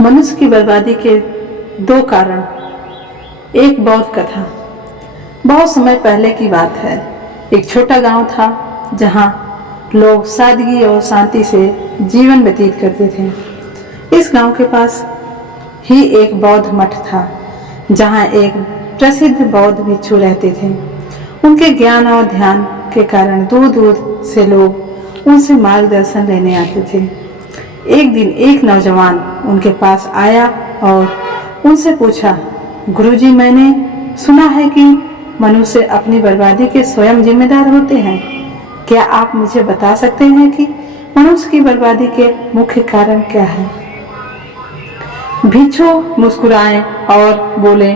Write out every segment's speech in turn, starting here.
मनुष्य की बर्बादी के दो कारण। एक बौद्ध कथा। बहुत समय पहले की बात है। एक छोटा गांव था जहां लोग सादगी और शांति से जीवन व्यतीत करते थे। इस गांव के पास ही एक बौद्ध मठ था जहां एक प्रसिद्ध बौद्ध भिक्षु रहते थे। उनके ज्ञान और ध्यान के कारण दूर दूर से लोग उनसे मार्गदर्शन लेने आते थे। एक दिन एक नौजवान उनके पास आया और उनसे पूछा, गुरुजी, मैंने सुना है कि मनुष्य अपनी बर्बादी के स्वयं जिम्मेदार होते हैं। क्या आप मुझे बता सकते हैं कि मनुष्य की बर्बादी के मुख्य कारण क्या है? भिक्षु मुस्कुराए और बोले,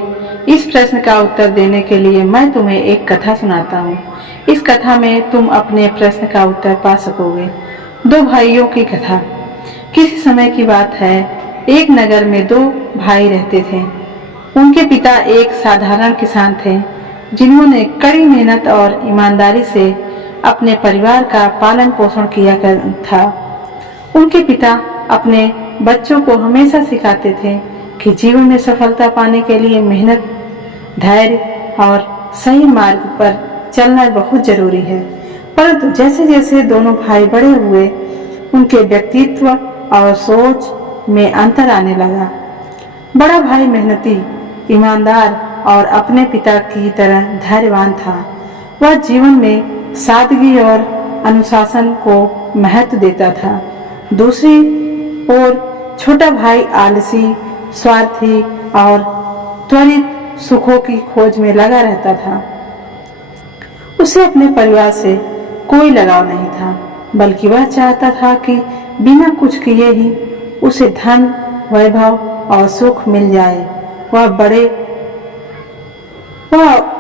इस प्रश्न का उत्तर देने के लिए मैं तुम्हें एक कथा सुनाता हूँ। इस कथा में तुम अपने प्रश्न का उत्तर पा सकोगे। दो भाइयों की कथा। किसी समय की बात है, एक नगर में दो भाई रहते थे। उनके पिता एक साधारण किसान थे जिन्होंने कड़ी मेहनत और ईमानदारी से अपने परिवार का पालन पोषण किया था। उनके पिता अपने बच्चों को हमेशा सिखाते थे कि जीवन में सफलता पाने के लिए मेहनत, धैर्य और सही मार्ग पर चलना बहुत जरूरी है। परंतु जैसे जैसे दोनों भाई बड़े हुए, उनके व्यक्तित्व और सोच में अंतर आने लगा। बड़ा भाई मेहनती, ईमानदार और अपने पिता की तरह धैर्यवान था। वह जीवन में सादगी और अनुशासन को महत्व देता था। दूसरी ओर छोटा भाई आलसी, स्वार्थी और त्वरित सुखों की खोज में लगा रहता था। उसे अपने परिवार से कोई लगाव नहीं था, बल्कि वह चाहता था कि बिना कुछ किए ही उसे धन, वैभव और सुख मिल जाए। वह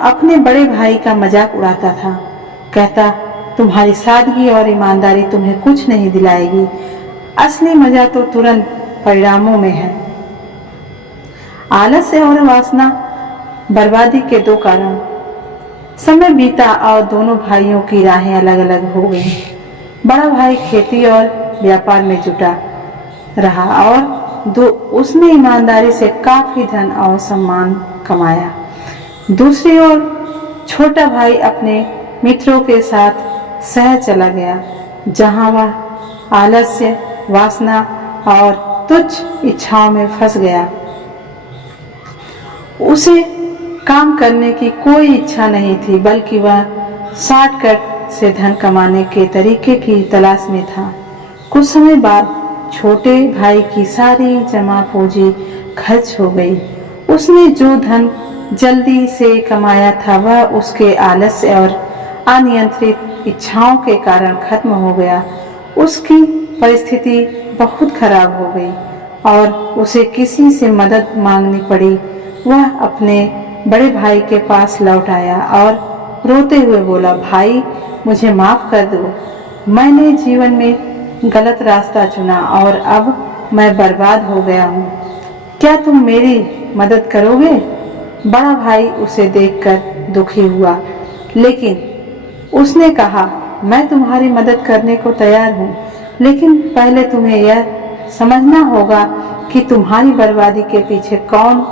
अपने बड़े भाई का मजाक उड़ाता था, कहता, तुम्हारी सादगी और ईमानदारी तुम्हें कुछ नहीं दिलाएगी। असली मजा तो तुरंत परिणामों में है। आलस्य और वासना बर्बादी के दो कारण। समय बीता और दोनों भाइयों की राहें अलग अलग हो गईं। बड़ा भाई खेती और व्यापार में जुटा रहा और उसने ईमानदारी से काफी धन और सम्मान कमाया। दूसरी ओर छोटा भाई अपने मित्रों के साथ शहर चला गया, जहां वह आलस्य, वासना और तुच्छ इच्छाओं में फंस गया। उसे काम करने की कोई इच्छा नहीं थी, बल्कि वह शॉर्टकट से धन कमाने के तरीके की तलाश में था। कुछ समय बाद छोटे भाई की सारी जमा पूंजी खर्च हो गई। उसने जो धन जल्दी से कमाया था वह उसके आलस्य और अनियंत्रित इच्छाओं के कारण खत्म हो गया। उसकी परिस्थिति बहुत खराब हो गई और उसे किसी से मदद मांगनी पड़ी। वह अपने बड़े भाई के पास लौट आया और रोते हुए बोला, भाई, मुझे माफ कर दो। मैंने जीवन में गलत रास्ता चुना और अब मैं बर्बाद हो गया हूँ। क्या तुम मेरी मदद करोगे? बड़ा भाई उसे देखकर दुखी हुआ, लेकिन उसने कहा, मैं तुम्हारी मदद करने को तैयार हूँ, लेकिन पहले तुम्हें यह समझना होगा कि तुम्हारी बर्बादी के पीछे कौन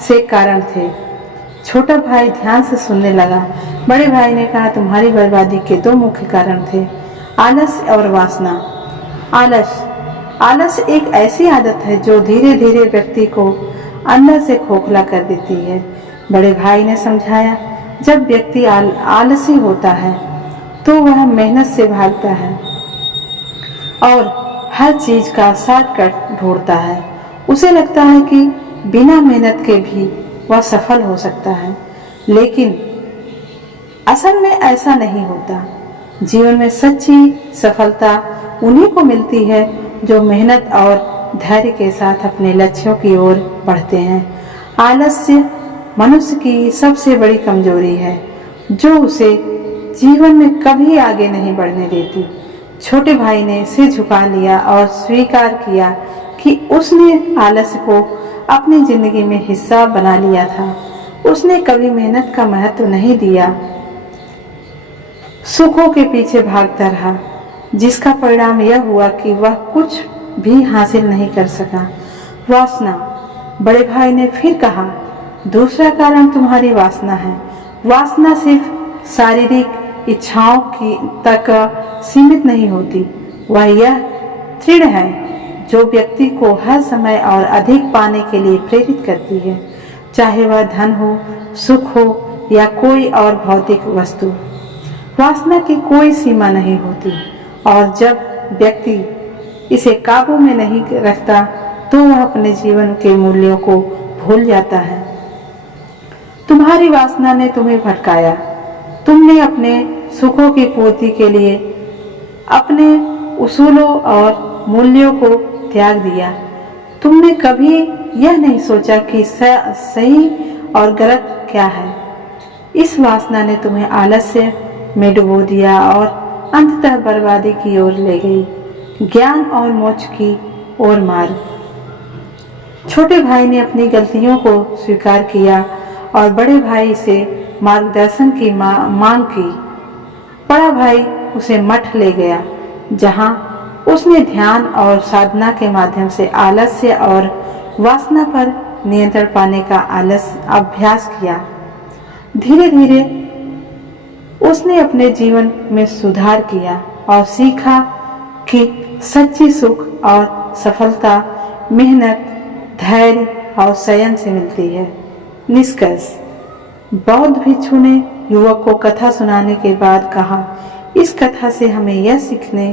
से कारण थे। छोटा भाई ध्यान से सुनने लगा। बड़े भाई ने कहा, तुम्हारी बर्बादी के दो मुख्य कारण थे, आलस्य और वासना। आलस एक ऐसी आदत है जो धीरे धीरे व्यक्ति को अंदर से खोखला कर देती है। बड़े भाई ने समझाया, जब व्यक्ति आलसी होता है तो वह मेहनत से भागता है और हर चीज का शॉर्टकट ढूंढता है। उसे लगता है कि बिना मेहनत के भी वह सफल हो सकता है, लेकिन असल में ऐसा नहीं होता। जीवन में सच्ची सफलता उन्हीं को मिलती है जो मेहनत और धैर्य के साथ अपने लक्ष्यों की ओर बढ़ते हैं। आलस्य मनुष्य की सबसे बड़ी कमजोरी है जो उसे जीवन में कभी आगे नहीं बढ़ने देती। छोटे भाई ने सिर झुका लिया और स्वीकार किया कि उसने आलस्य को अपनी जिंदगी में हिस्सा बना लिया था। उसने कभी मेहनत का महत्व नहीं दिया, सुखों के पीछे भागता रहा, जिसका परिणाम यह हुआ कि वह कुछ भी हासिल नहीं कर सका। वासना। बड़े भाई ने फिर कहा, दूसरा कारण तुम्हारी वासना है। वासना सिर्फ शारीरिक इच्छाओं की तक सीमित नहीं होती, वह यह दृढ़ है जो व्यक्ति को हर समय और अधिक पाने के लिए प्रेरित करती है, चाहे वह धन हो, सुख हो या कोई और भौतिक वस्तु। वासना की कोई सीमा नहीं होती और जब व्यक्ति इसे काबू में नहीं रखता तो वह अपने जीवन के मूल्यों को भूल जाता है। तुम्हारी वासना ने तुम्हें भटकाया। तुमने अपने सुखों की पूर्ति के लिए अपने उसूलों और मूल्यों को त्याग दिया। तुमने कभी यह नहीं सोचा कि सही और गलत क्या है। इस वासना ने तुम्हें आलस्य में डुबो दिया और अंततः बर्बादी की ओर ले गई, ज्ञान और मोक्ष की ओर मार्ग। छोटे भाई ने अपनी गलतियों को स्वीकार किया और बड़े भाई से मार्गदर्शन की मांग की। बड़ा भाई उसे मठ ले गया, जहां उसने ध्यान और साधना के माध्यम से आलस्य और वासना पर नियंत्रण पाने का अभ्यास किया। धीरे धीरे उसने अपने जीवन में सुधार किया और सीखा कि सच्ची सुख और सफलता मेहनत, धैर्य और संयम से मिलती है। निष्कर्ष। बौद्ध भिक्षु ने युवक को कथा सुनाने के बाद कहा, इस कथा से हमें यह सीखने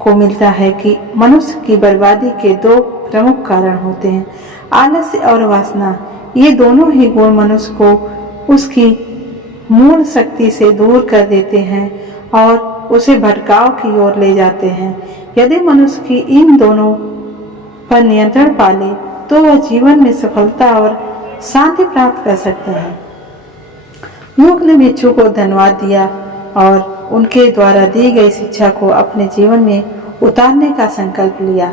को मिलता है कि मनुष्य की बर्बादी के दो प्रमुख कारण होते हैं, आलस्य और वासना। ये दोनों ही गुण मनुष्य को उसकी मूल शक्ति से दूर कर देते हैं और उसे भटकाव की ओर ले जाते हैं। यदि मनुष्य की इन दोनों पर नियंत्रण पाले तो वह जीवन में सफलता और शांति प्राप्त कर सकता है। युवक ने भिक्षु को धन्यवाद दिया और उनके द्वारा दी गई शिक्षा को अपने जीवन में उतारने का संकल्प लिया।